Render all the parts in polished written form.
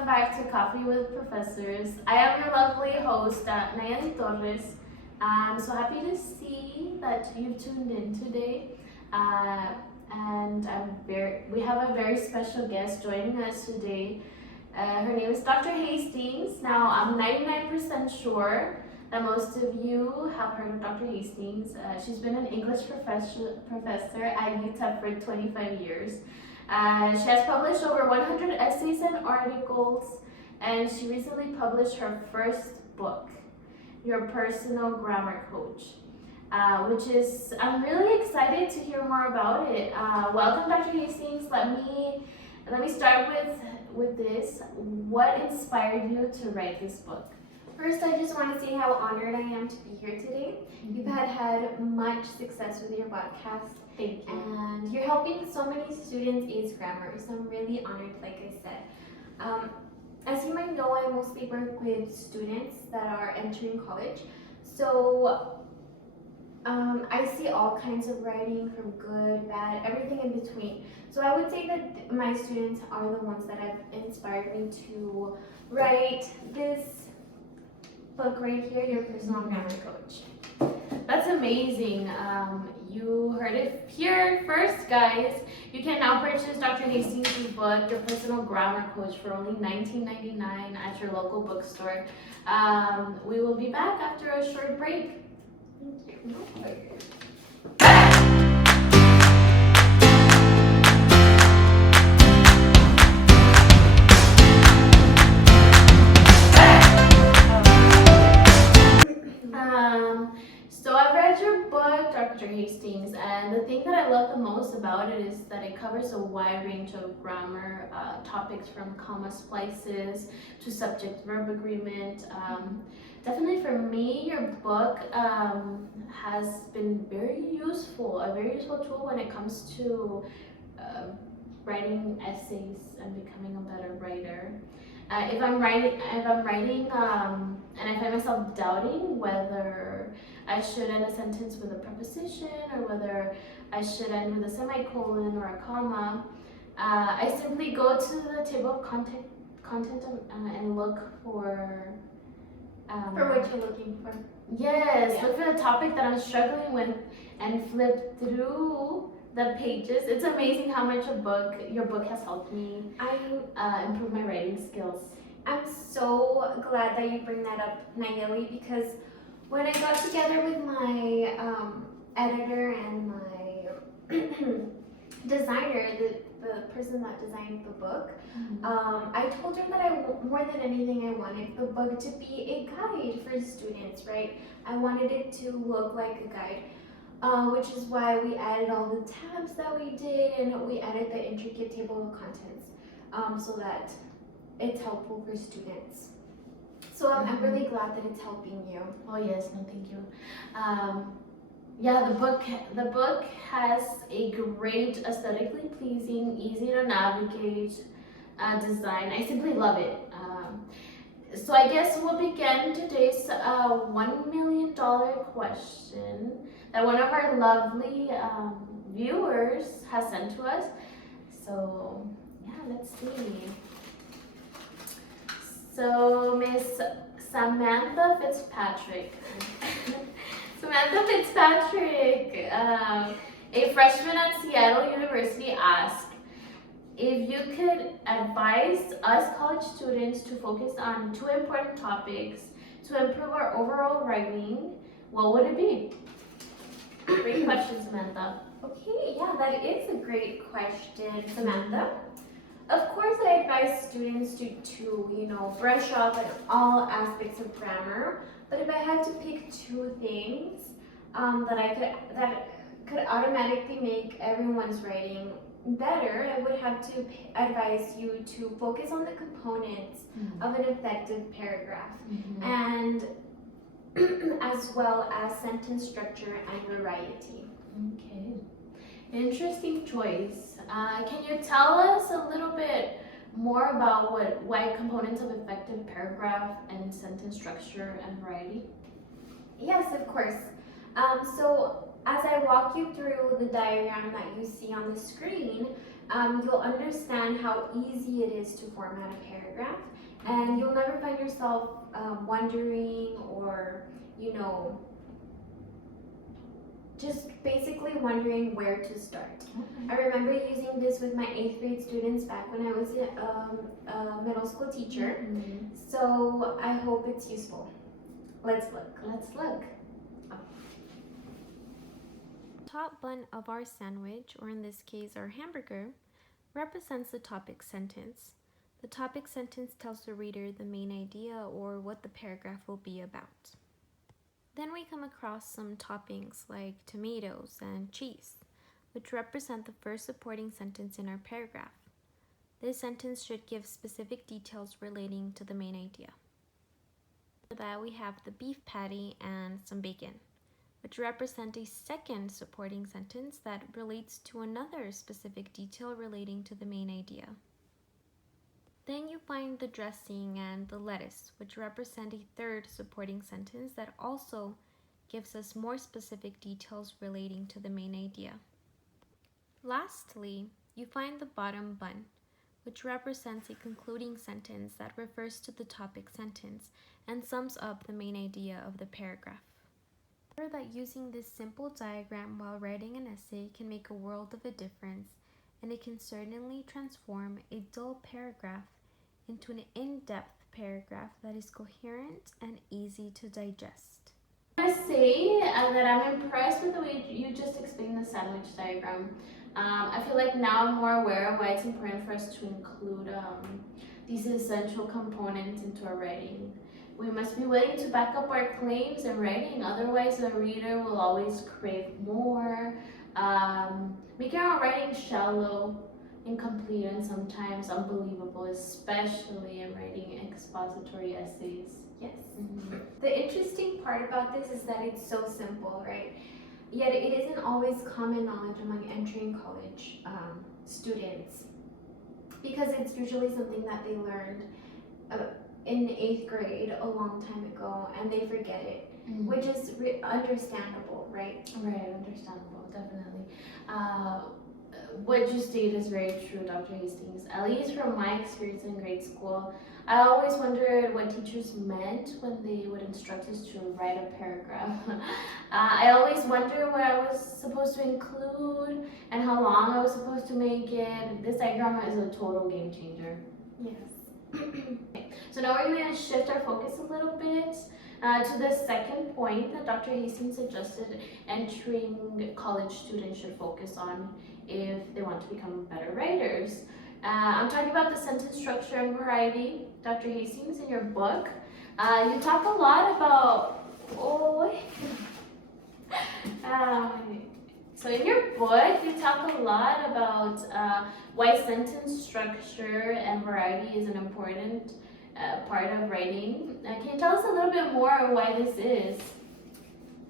welcome back to Coffee with Professors. I am your lovely host, Nayeli Torres. I'm so happy to see that you've tuned in today. And we have a very special guest joining us today. Her name is Dr. Hastings. Now, I'm 99% sure that most of you have heard of Dr. Hastings. She's been an English professor at UTEP for 25 years. She has published over 100 essays and articles, and she recently published her first book, Your Personal Grammar Coach, I'm really excited to hear more about it. Welcome, Dr. Hastings. Let me start with this. What inspired you to write this book? First, I just want to say how honored I am to be here today. You've had much success with your podcast. Thank you. And you're helping so many students ace grammar, so I'm really honored, like I said. As you might know, I mostly work with students that are entering college. So I see all kinds of writing, from good, bad, everything in between. So I would say that my students are the ones that have inspired me to write this book right here, Your Personal Grammar Coach. That's amazing. You heard it here first, guys. You can now purchase Dr. Hastings' book, Your Personal Grammar Coach, for only $19.99 at your local bookstore. We will be back after a short break. Thank you. So I've read your book, Dr. Hastings, and the thing that I love the most about it is that it covers a wide range of grammar topics, from comma splices to subject-verb agreement. Definitely for me, your book has been a very useful tool when it comes to writing essays and becoming a better writer. If I'm writing, and I find myself doubting whether I should end a sentence with a preposition or whether I should end with a semicolon or a comma, I simply go to the table of content and look for what you're looking for. Yes, Yeah. Look for the topic that I'm struggling with and flip through the pages. It's amazing how much your book has helped me improve my writing skills. I'm so glad that you bring that up, Nayeli, because when I got together with my editor and my designer, the person that designed the book, I told her that more than anything, I wanted the book to be a guide for students, right? I wanted it to look like a guide, which is why we added all the tabs that we did, and we added the intricate table of contents, so that it's helpful for students. So I'm really glad that it's helping you. Oh yes, no, thank you. The book has a great, aesthetically pleasing, easy to navigate design. I simply love it. So I guess we'll begin today's $1 million question that one of our lovely viewers has sent to us. So yeah, let's see. So Miss Samantha Fitzpatrick. Samantha Fitzpatrick, a freshman at Seattle University, asked if you could advise us college students to focus on 2 important topics to improve our overall writing, what would it be? Great question, Samantha. Okay, yeah, that is a great question, Samantha. Of course, I advise students to brush up on all aspects of grammar. But if I had to pick 2 things that could automatically make everyone's writing better, I would have to advise you to focus on the components of an effective paragraph, and as well as sentence structure and variety. Okay. Interesting choice. Can you tell us a little bit more about why components of effective paragraph and sentence structure and variety? Yes, of course. So as I walk you through the diagram that you see on the screen, you'll understand how easy it is to format a paragraph, and you'll never find yourself wondering or, you know, just basically wondering where to start. I remember using this with my 8th grade students back when I was a middle school teacher. So I hope it's useful. Let's look. Let's look. Top bun of our sandwich, or in this case our hamburger, represents the topic sentence. The topic sentence tells the reader the main idea or what the paragraph will be about. Then we come across some toppings like tomatoes and cheese, which represent the first supporting sentence in our paragraph. This sentence should give specific details relating to the main idea. After that, we have the beef patty and some bacon, which represent a second supporting sentence that relates to another specific detail relating to the main idea. Then you find the dressing and the lettuce, which represent a third supporting sentence that also gives us more specific details relating to the main idea. Lastly, you find the bottom bun, which represents a concluding sentence that refers to the topic sentence and sums up the main idea of the paragraph. Remember that using this simple diagram while writing an essay can make a world of a difference, and it can certainly transform a dull paragraph into an in-depth paragraph that is coherent and easy to digest. I want to say that I'm impressed with the way you just explained the sandwich diagram. I feel like now I'm more aware of why it's important for us to include these essential components into our writing. We must be willing to back up our claims in writing, otherwise the reader will always crave more, making our writing shallow, incomplete, and sometimes unbelievable, especially in writing expository essays. Yes. The interesting part about this is that it's so simple, right? Yet it isn't always common knowledge among entering college students, because it's usually something that they learned in 8th grade a long time ago and they forget it, which is understandable, right? Right, understandable, definitely. What you stated is very true, Dr. Hastings. At least from my experience in grade school, I always wondered what teachers meant when they would instruct us to write a paragraph. I always wondered what I was supposed to include and how long I was supposed to make it. This diagram is a total game changer. Yes. So now we're going to shift our focus a little bit to the second point that Dr. Hastings suggested entering college students should focus on if they want to become better writers. I'm talking about the sentence structure and variety. Dr. Hastings, in your book, you talk a lot about, so in your book, you talk a lot about why sentence structure and variety is an important part of writing. Can you tell us a little bit more on why this is?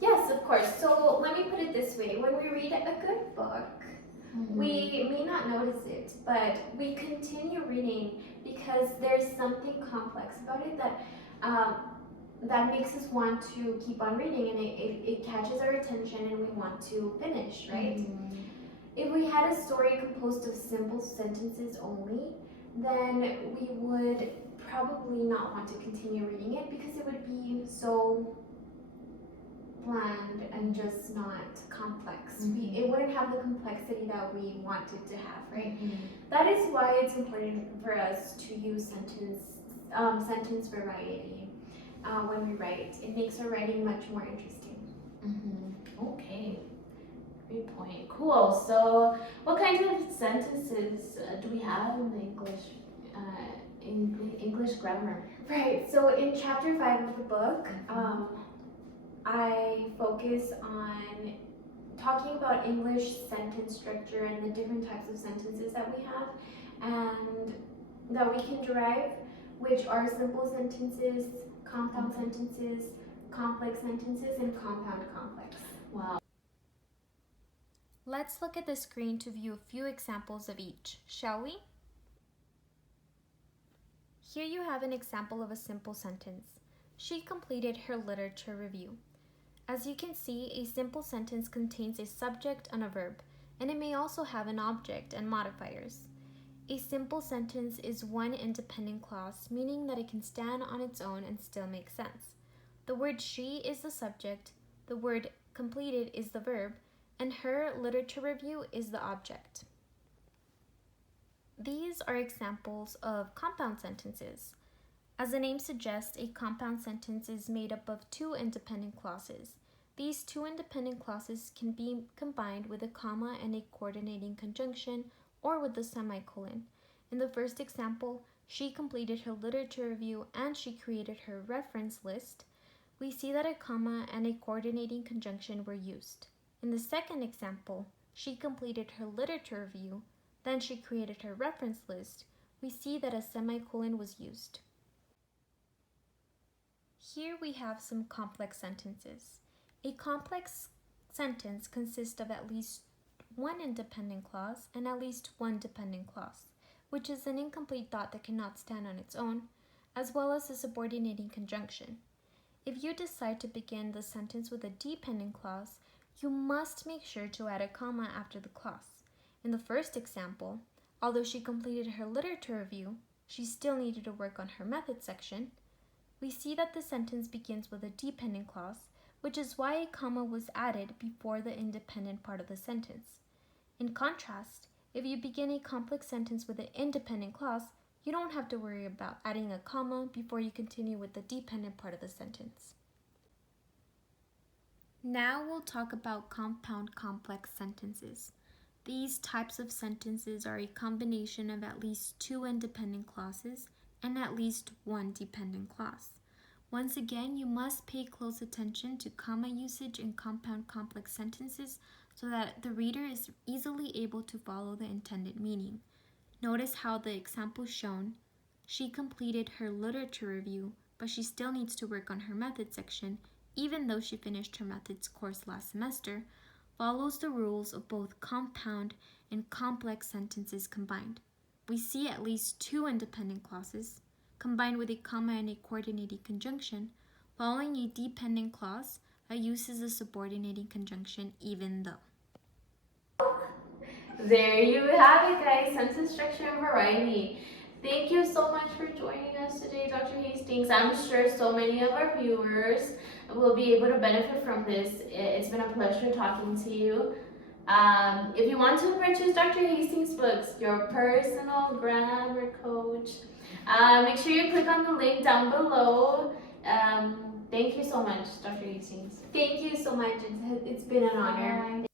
Yes, of course. So let me put it this way. When we read a good book, we may not notice it, but we continue reading because there's something complex about it that makes us want to keep on reading, and it catches our attention and we want to finish, right? If we had a story composed of simple sentences only, then we would probably not want to continue reading it because it would be so bland and just not complex. It wouldn't have the complexity that we want it to have, right? That is why it's important for us to use sentence variety when we write. It makes our writing much more interesting. Okay, great point. Cool. So, what kinds of sentences do we have in the English grammar? Right. So in chapter 5 of the book, I focus on talking about English sentence structure and the different types of sentences that we have and that we can derive, which are simple sentences, compound sentences, complex sentences, and compound complex. Wow. Let's look at the screen to view a few examples of each, shall we? Here you have an example of a simple sentence. She completed her literature review. As you can see, a simple sentence contains a subject and a verb, and it may also have an object and modifiers. A simple sentence is one independent clause, meaning that it can stand on its own and still make sense. The word she is the subject, the word completed is the verb, and her literature review is the object. These are examples of compound sentences. As the name suggests, a compound sentence is made up of two independent clauses. These two independent clauses can be combined with a comma and a coordinating conjunction or with a semicolon. In the first example, she completed her literature review and she created her reference list. We see that a comma and a coordinating conjunction were used. In the second example, she completed her literature review, then she created her reference list. We see that a semicolon was used. Here we have some complex sentences. A complex sentence consists of at least one independent clause and at least one dependent clause, which is an incomplete thought that cannot stand on its own, as well as a subordinating conjunction. If you decide to begin the sentence with a dependent clause, you must make sure to add a comma after the clause. In the first example, although she completed her literature review, she still needed to work on her method section. We see that the sentence begins with a dependent clause, which is why a comma was added before the independent part of the sentence. In contrast, if you begin a complex sentence with an independent clause, you don't have to worry about adding a comma before you continue with the dependent part of the sentence. Now we'll talk about compound complex sentences. These types of sentences are a combination of at least two independent clauses and at least one dependent clause. Once again, you must pay close attention to comma usage in compound complex sentences so that the reader is easily able to follow the intended meaning. Notice how the example shown, she completed her literature review, but she still needs to work on her method section, even though she finished her methods course last semester, follows the rules of both compound and complex sentences combined. We see at least two independent clauses, combined with a comma and a coordinating conjunction, following a dependent clause that uses a subordinating conjunction even though. There you have it, guys. Sentence structure and variety. Thank you so much for joining us today, Dr. Hastings. I'm sure so many of our viewers will be able to benefit from this. It's been a pleasure talking to you. If you want to purchase Dr. Hastings' books, your personal grammar coach, make sure you click on the link down below. Thank you so much, Dr. Hastings. Thank you so much. It's been an honor. Bye.